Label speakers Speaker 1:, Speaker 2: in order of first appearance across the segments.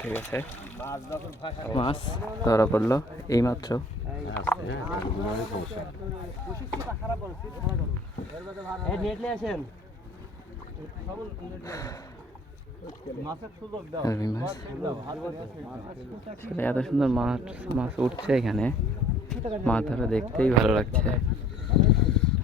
Speaker 1: ঠিক আছে মাছ ধরা পড়ল, এইমাত্র। এত সুন্দর মাছ মাছ উঠছে এখানে। মাছ ধরা দেখতেই ভালো লাগছে।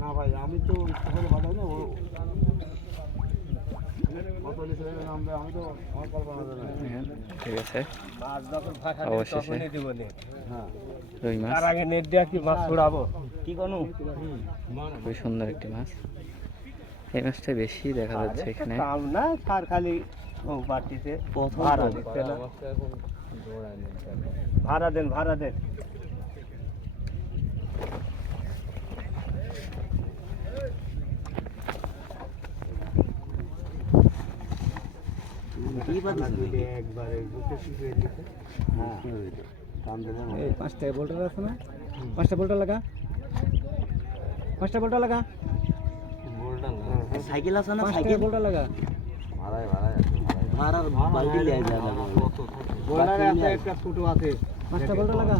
Speaker 2: না
Speaker 3: ভাই আমি তো না ও কল্পনা না।
Speaker 1: হ্যাঁ, ঠিক আছে।
Speaker 4: মাছ যখন ফাঁকা
Speaker 1: অবশেষে।
Speaker 4: তখনই দিব নে।
Speaker 3: হ্যাঁ।
Speaker 1: রুই মাছ।
Speaker 4: তার আগে নেট দিয়ে কি মাছ ছড়াবো। কি কোনো?
Speaker 1: খুবই সুন্দর একটি মাছ। এই মাছটা বেশি দেখা যাচ্ছে এখানে।
Speaker 4: কাম না সার খালি ও পার্টিতে ভাড়া দিচ্ছে না। ভাড়া দেন ভাড়া দেন। পাঁচটা বোল্টার আছে না পাঁচটা বোল্টার লাগা পাঁচটা বোল্টার লাগা
Speaker 2: সাইকেল আছে না
Speaker 4: পাঁচটা বোল্টার লাগা
Speaker 3: ভাড়ায় ভাড়ায়
Speaker 2: ভাড়ার বালতি লিয়ে যাবে
Speaker 4: বোল্টারে আছে একটা ছোট আছে পাঁচটা বোল্টার লাগা